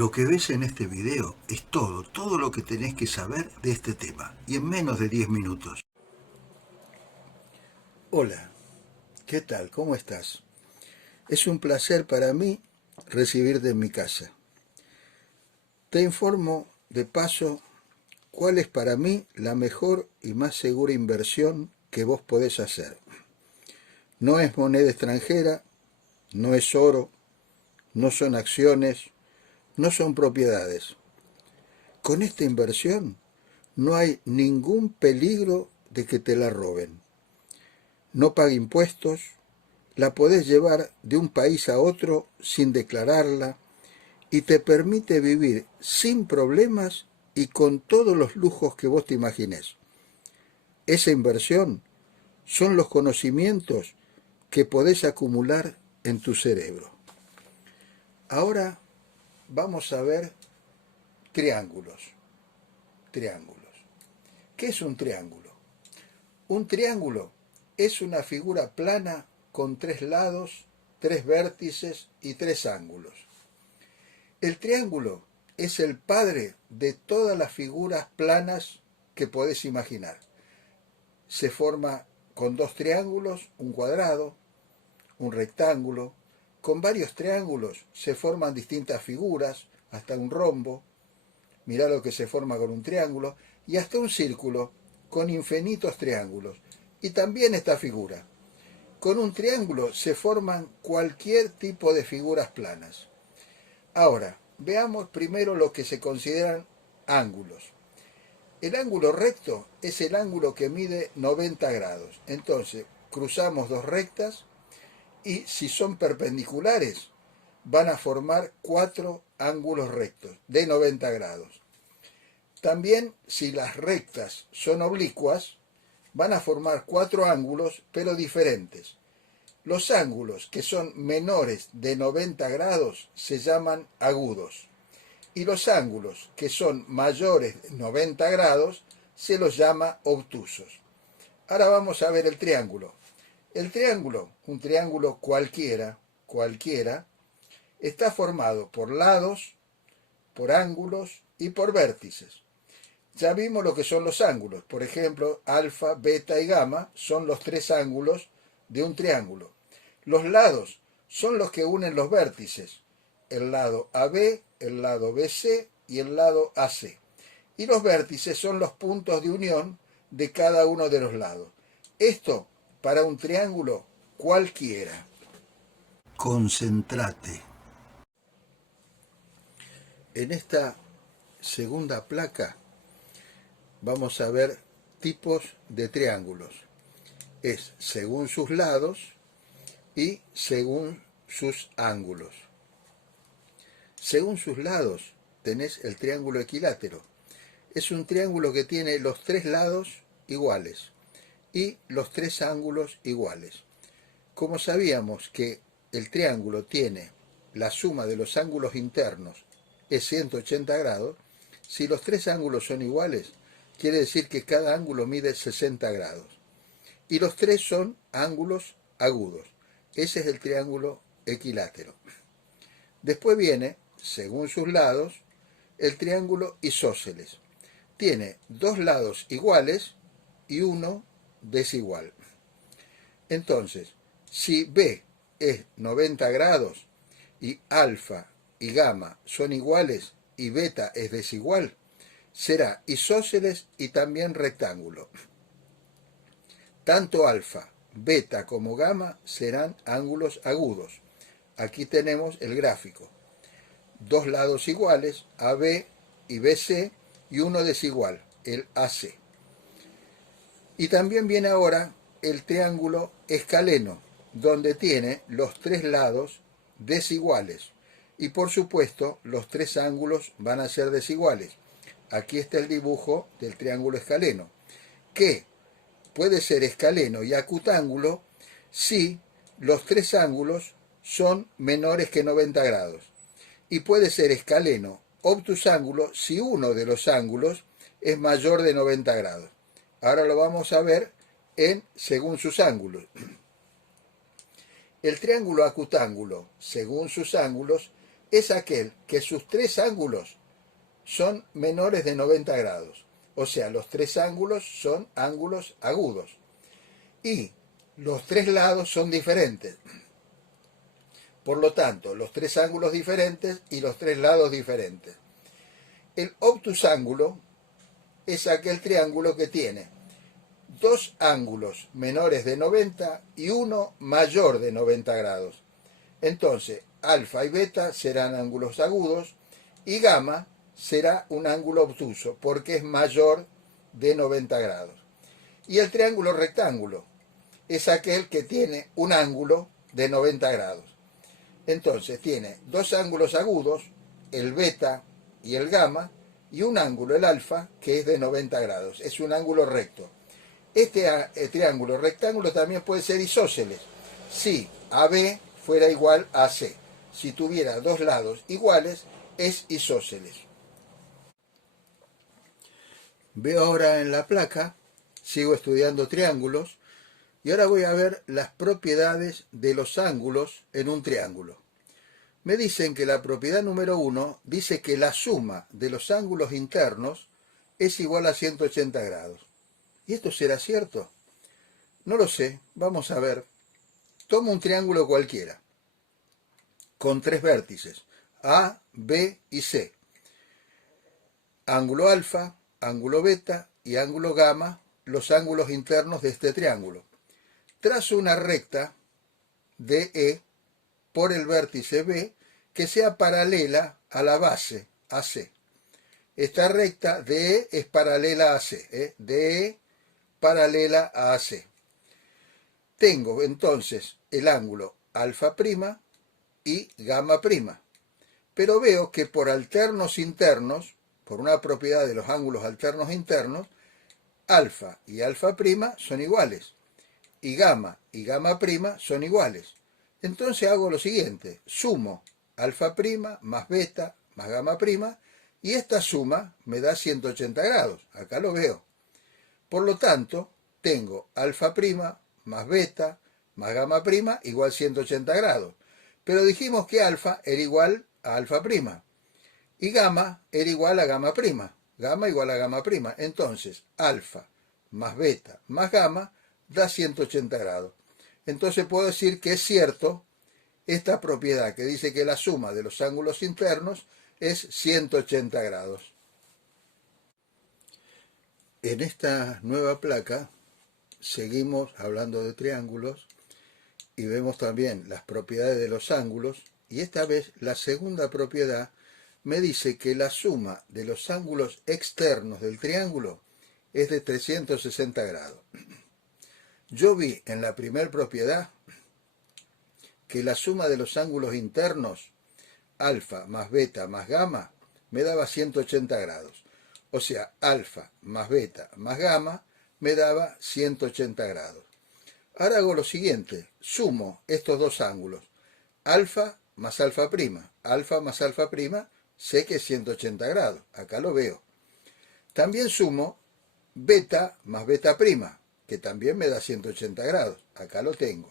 Lo que ves en este video es todo lo que tenés que saber de este tema, y en menos de 10 minutos. Hola, ¿qué tal? ¿Cómo estás? Es un placer para mí recibirte en mi casa. Te informo de paso cuál es para mí la mejor y más segura inversión que vos podés hacer. No es moneda extranjera, no es oro, no son acciones, no son propiedades. Con esta inversión no hay ningún peligro de que te la roben. No paga impuestos, la podés llevar de un país a otro sin declararla y te permite vivir sin problemas y con todos los lujos que vos te imagines. Esa inversión son los conocimientos que podés acumular en tu cerebro. Ahora vamos a ver triángulos. Triángulos. ¿Qué es un triángulo? Un triángulo es una figura plana con 3 lados, 3 vértices y 3 ángulos. El triángulo es el padre de todas las figuras planas que podés imaginar. Se forma con 2 triángulos, un cuadrado, un rectángulo. Con varios triángulos se forman distintas figuras, hasta un rombo. Mirá lo que se forma con un triángulo, y hasta un círculo con infinitos triángulos. Y también esta figura. Con un triángulo se forman cualquier tipo de figuras planas. Ahora, veamos primero lo que se consideran ángulos. El ángulo recto es el ángulo que mide 90 grados. Entonces, cruzamos 2 rectas y si son perpendiculares, van a formar 4 ángulos rectos de 90 grados. También, si las rectas son oblicuas, van a formar 4 ángulos, pero diferentes. Los ángulos que son menores de 90 grados se llaman agudos. Y los ángulos que son mayores de 90 grados se los llama obtusos. Ahora vamos a ver el triángulo. El triángulo, un triángulo cualquiera, está formado por lados, por ángulos y por vértices. Ya vimos lo que son los ángulos. Por ejemplo, alfa, beta y gamma son los 3 ángulos de un triángulo. Los lados son los que unen los vértices. El lado AB, el lado BC y el lado AC. Y los vértices son los puntos de unión de cada uno de los lados. Esto para un triángulo cualquiera. Concéntrate. En esta segunda placa vamos a ver tipos de triángulos. Es según sus lados y según sus ángulos. Según sus lados tenés el triángulo equilátero. Es un triángulo que tiene los 3 lados iguales y los 3 ángulos iguales. Como sabíamos que el triángulo tiene la suma de los ángulos internos es 180 grados, si los 3 ángulos son iguales, quiere decir que cada ángulo mide 60 grados. Y los 3 son ángulos agudos. Ese es el triángulo equilátero. Después viene, según sus lados, el triángulo isósceles. Tiene 2 lados iguales y uno desigual. Entonces, si B es 90 grados y alfa y gamma son iguales y beta es desigual, será isósceles y también rectángulo. Tanto alfa, beta como gamma serán ángulos agudos. Aquí tenemos el gráfico. 2 lados iguales, AB y BC, y uno desigual, el AC. Y también viene ahora el triángulo escaleno, donde tiene los 3 lados desiguales. Y por supuesto, los 3 ángulos van a ser desiguales. Aquí está el dibujo del triángulo escaleno, que puede ser escaleno y acutángulo si los 3 ángulos son menores que 90 grados. Y puede ser escaleno obtusángulo si uno de los ángulos es mayor de 90 grados. Ahora lo vamos a ver según sus ángulos. El triángulo acutángulo, según sus ángulos, es aquel que sus tres ángulos son menores de 90 grados. O sea, los tres ángulos son ángulos agudos. Y los tres lados son diferentes. Por lo tanto, los tres ángulos diferentes y los tres lados diferentes. El obtusángulo es aquel triángulo que tiene dos ángulos menores de 90 y uno mayor de 90 grados. Entonces, alfa y beta serán ángulos agudos y gamma será un ángulo obtuso porque es mayor de 90 grados. Y el triángulo rectángulo es aquel que tiene un ángulo de 90 grados. Entonces tiene dos ángulos agudos, el beta y el gamma, y un ángulo, el alfa, que es de 90 grados. Es un ángulo recto. Este triángulo rectángulo también puede ser isósceles si AB fuera igual a AC. Si tuviera dos lados iguales, es isósceles. Veo ahora en la placa, sigo estudiando triángulos, y ahora voy a ver las propiedades de los ángulos en un triángulo. Me dicen que la propiedad número 1 dice que la suma de los ángulos internos es igual a 180 grados. ¿Y esto será cierto? No lo sé, vamos a ver. Tomo un triángulo cualquiera, con tres vértices, A, B y C. Ángulo alfa, ángulo beta y ángulo gamma, los ángulos internos de este triángulo. Trazo una recta DE por el vértice B que sea paralela a la base AC. Esta recta DE es paralela a AC, DE paralela a AC. Tengo entonces el ángulo alfa prima y gamma prima. Pero veo que por alternos internos, por una propiedad de los ángulos alternos internos, alfa y alfa prima son iguales. Y gamma prima son iguales. Entonces hago lo siguiente, sumo alfa prima más beta más gamma prima y esta suma me da 180 grados, acá lo veo. Por lo tanto, tengo alfa prima más beta más gamma prima igual 180 grados. Pero dijimos que alfa era igual a alfa prima y gamma era igual a gamma prima. Gamma igual a gamma prima. Entonces, alfa más beta más gamma da 180 grados. Entonces puedo decir que es cierto esta propiedad que dice que la suma de los ángulos internos es 180 grados. En esta nueva placa seguimos hablando de triángulos y vemos también las propiedades de los ángulos y esta vez la segunda propiedad me dice que la suma de los ángulos externos del triángulo es de 360 grados. Yo vi en la primera propiedad que la suma de los ángulos internos, alfa más beta más gamma, me daba 180 grados. O sea, alfa más beta más gamma me daba 180 grados. Ahora hago lo siguiente, sumo estos dos ángulos, alfa más alfa prima, sé que es 180 grados, acá lo veo. También sumo beta más beta prima, que también me da 180 grados, acá lo tengo.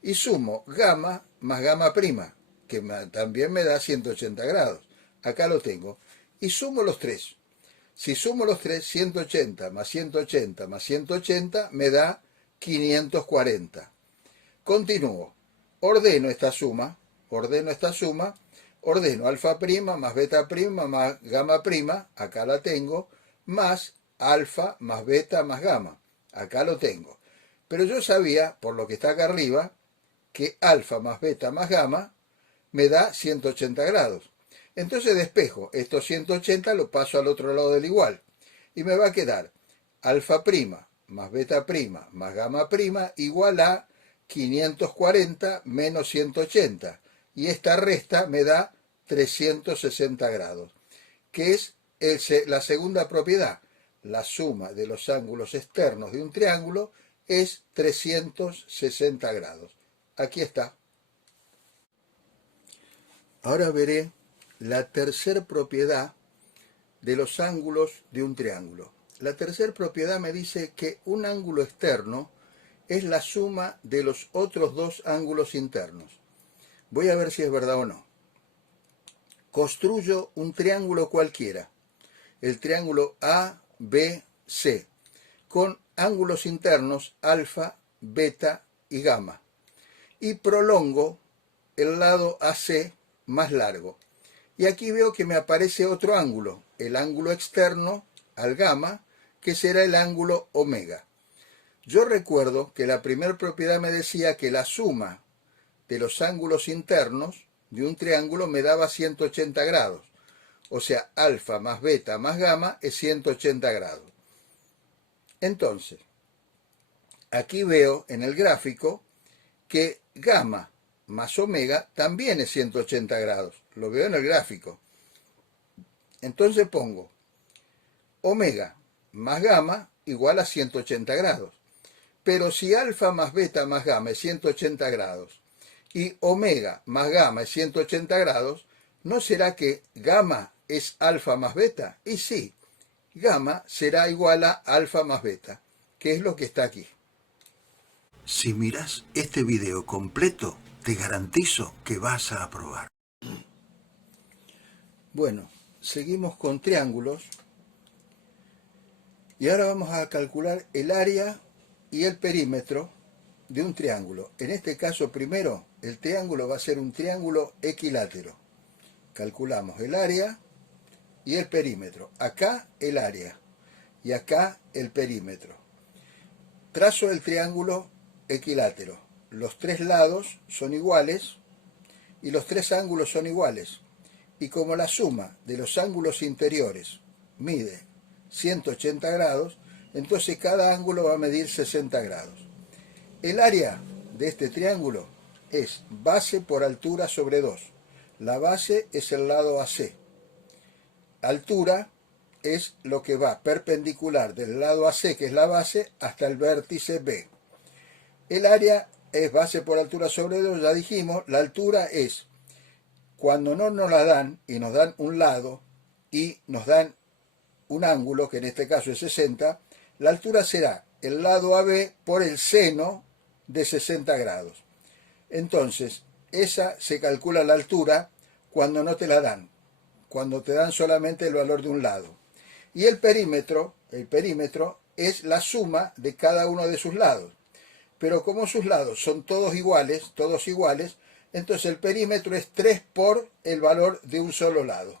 Y sumo gamma más gamma prima, que también me da 180 grados, acá lo tengo. Y sumo los tres. Si sumo los tres, 180 más 180 más 180 me da 540. Continúo. Ordeno alfa prima más beta prima más gamma prima, acá la tengo, más alfa más beta más gamma, acá lo tengo. Pero yo sabía, por lo que está acá arriba, que alfa más beta más gamma me da 180 grados. Entonces despejo estos 180, lo paso al otro lado del igual. Y me va a quedar alfa prima más beta prima más gamma prima igual a 540 menos 180. Y esta resta me da 360 grados, que es la segunda propiedad. La suma de los ángulos externos de un triángulo es 360 grados. Aquí está. Ahora veré la tercera propiedad de los ángulos de un triángulo. La tercera propiedad me dice que un ángulo externo es la suma de los otros dos ángulos internos. Voy a ver si es verdad o no. construyo un triángulo cualquiera, el triángulo ABC, con ángulos internos alfa, beta y gamma, y prolongo el lado AC más largo. Y aquí veo que me aparece otro ángulo, el ángulo externo al gamma, que será el ángulo omega. Yo recuerdo que la primera propiedad me decía que la suma de los ángulos internos de un triángulo me daba 180 grados. O sea, alfa más beta más gamma es 180 grados. Entonces, aquí veo en el gráfico que gamma más omega también es 180 grados. Lo veo en el gráfico. Entonces pongo omega más gamma igual a 180 grados. Pero si alfa más beta más gamma es 180 grados y omega más gamma es 180 grados, ¿no será que gamma es alfa más beta? Y sí, gamma será igual a alfa más beta, que es lo que está aquí. Si miras este video completo, te garantizo que vas a aprobar. Bueno, seguimos con triángulos y ahora vamos a calcular el área y el perímetro de un triángulo. En este caso, primero, el triángulo va a ser un triángulo equilátero. Calculamos el área y el perímetro. Acá el área y acá el perímetro. Trazo el triángulo equilátero. Los tres lados son iguales y los tres ángulos son iguales. Y como la suma de los ángulos interiores mide 180 grados, entonces cada ángulo va a medir 60 grados. El área de este triángulo es base por altura sobre 2. La base es el lado AC. Altura es lo que va perpendicular del lado AC, que es la base, hasta el vértice B. El área es base por altura sobre 2, ya dijimos. La altura es cuando no nos la dan y nos dan un lado y nos dan un ángulo, que en este caso es 60, la altura será el lado AB por el seno de 60 grados. Entonces, esa se calcula la altura cuando no te la dan, cuando te dan solamente el valor de un lado. Y el perímetro es la suma de cada uno de sus lados. Pero como sus lados son todos iguales, entonces el perímetro es 3 por el valor de un solo lado.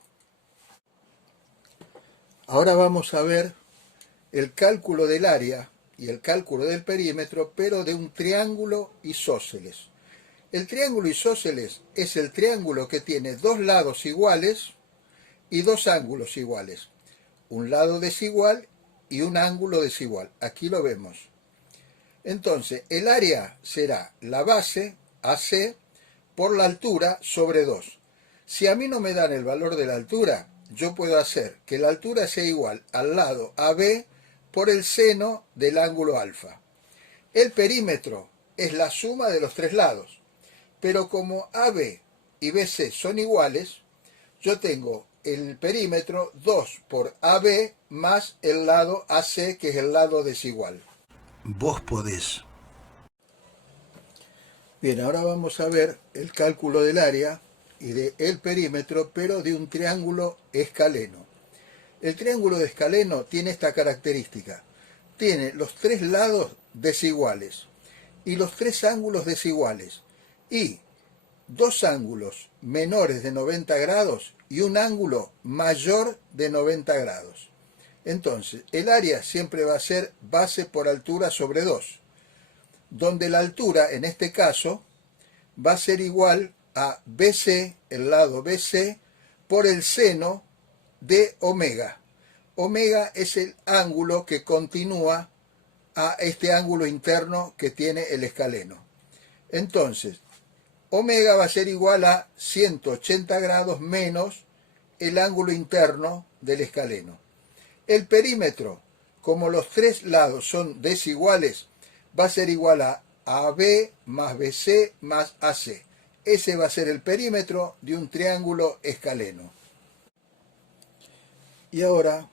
Ahora vamos a ver el cálculo del área y el cálculo del perímetro, pero de un triángulo isósceles. El triángulo isósceles es el triángulo que tiene dos lados iguales y dos ángulos iguales. Un lado desigual y un ángulo desigual. Aquí lo vemos. Entonces, el área será la base, AC, por la altura sobre 2. Si a mí no me dan el valor de la altura, yo puedo hacer que la altura sea igual al lado AB por el seno del ángulo alfa. El perímetro es la suma de los tres lados, pero como AB y BC son iguales, yo tengo el perímetro 2 por AB más el lado AC, que es el lado desigual. Vos podés. Bien, ahora vamos a ver el cálculo del área y del perímetro, pero de un triángulo escaleno. El triángulo de escaleno tiene esta característica. Tiene los tres lados desiguales y los tres ángulos desiguales y dos ángulos menores de 90 grados y un ángulo mayor de 90 grados. Entonces, el área siempre va a ser base por altura sobre 2, donde la altura, en este caso, va a ser igual a BC, el lado BC, por el seno de omega. Omega es el ángulo que continúa a este ángulo interno que tiene el escaleno. Entonces, omega va a ser igual a 180 grados menos el ángulo interno del escaleno. El perímetro, como los tres lados son desiguales, va a ser igual a AB más BC más AC. Ese va a ser el perímetro de un triángulo escaleno. Y ahora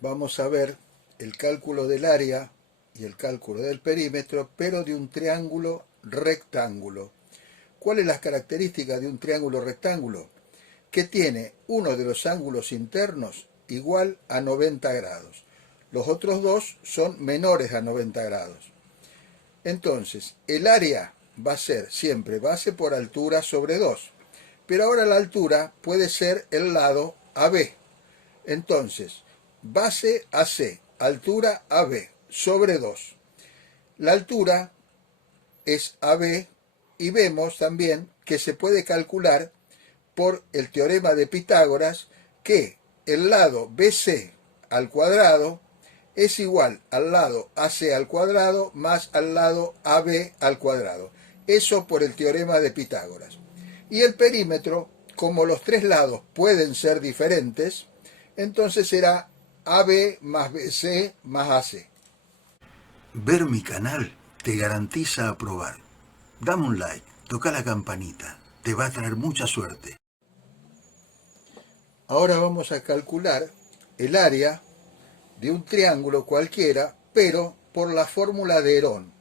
vamos a ver el cálculo del área y el cálculo del perímetro, pero de un triángulo rectángulo. ¿Cuáles son las características de un triángulo rectángulo? que tiene uno de los ángulos internos igual a 90 grados. Los otros dos son menores a 90 grados. Entonces, el área va a ser siempre base por altura sobre 2. Pero ahora la altura puede ser el lado AB. Entonces, base AC, altura AB, sobre 2. La altura es AB y vemos también que se puede calcular por el teorema de Pitágoras que el lado BC al cuadrado es igual al lado AC al cuadrado más al lado AB al cuadrado. Eso por el teorema de Pitágoras. Y el perímetro, como los tres lados pueden ser diferentes, entonces será AB más BC más AC. Ver mi canal te garantiza aprobar. Dame un like, toca la campanita, te va a traer mucha suerte. Ahora vamos a calcular el área de un triángulo cualquiera, pero por la fórmula de Herón.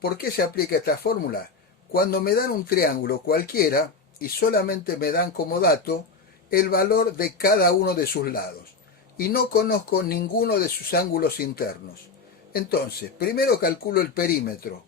¿Por qué se aplica esta fórmula? Cuando me dan un triángulo cualquiera y solamente me dan como dato el valor de cada uno de sus lados y no conozco ninguno de sus ángulos internos. Entonces, primero calculo el perímetro,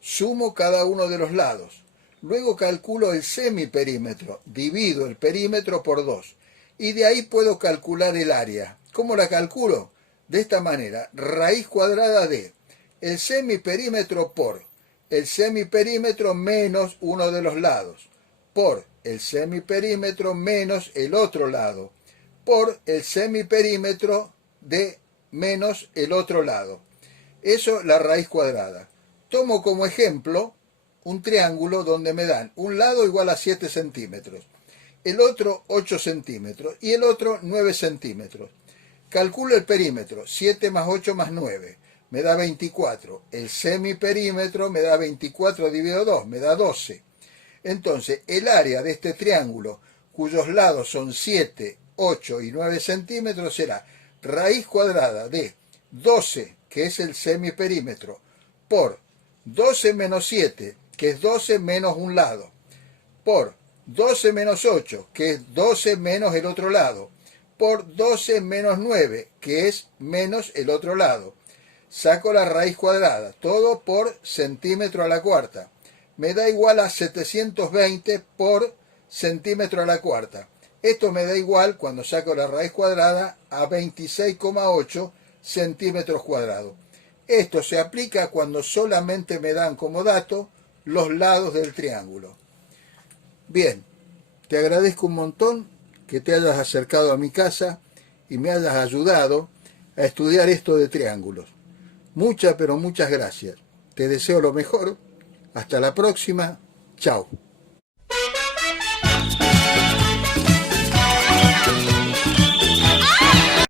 sumo cada uno de los lados, luego calculo el semiperímetro, divido el perímetro por 2 y de ahí puedo calcular el área. ¿Cómo la calculo? De esta manera, raíz cuadrada de el semiperímetro por el semiperímetro menos uno de los lados, por el semiperímetro menos el otro lado, por el semiperímetro de menos el otro lado. Eso la raíz cuadrada. Tomo como ejemplo un triángulo donde me dan un lado igual a 7 centímetros, el otro 8 centímetros y el otro 9 centímetros. Calculo el perímetro, 7 más 8 más 9, me da 24. El semiperímetro me da 24 dividido 2, me da 12. Entonces, el área de este triángulo, cuyos lados son 7, 8 y 9 centímetros, será raíz cuadrada de 12, que es el semiperímetro, por 12 menos 7, que es 12 menos un lado, por 12 menos 8, que es 12 menos el otro lado, por 12 menos 9, que es menos el otro lado. Saco la raíz cuadrada, todo por centímetro a la cuarta. Me da igual a 720 por centímetro a la cuarta. Esto me da igual, cuando saco la raíz cuadrada, a 26,8 centímetros cuadrados. Esto se aplica cuando solamente me dan como dato los lados del triángulo. Bien, te agradezco un montón que te hayas acercado a mi casa y me hayas ayudado a estudiar esto de triángulos. Muchas, pero muchas gracias. Te deseo lo mejor. Hasta la próxima. Chao.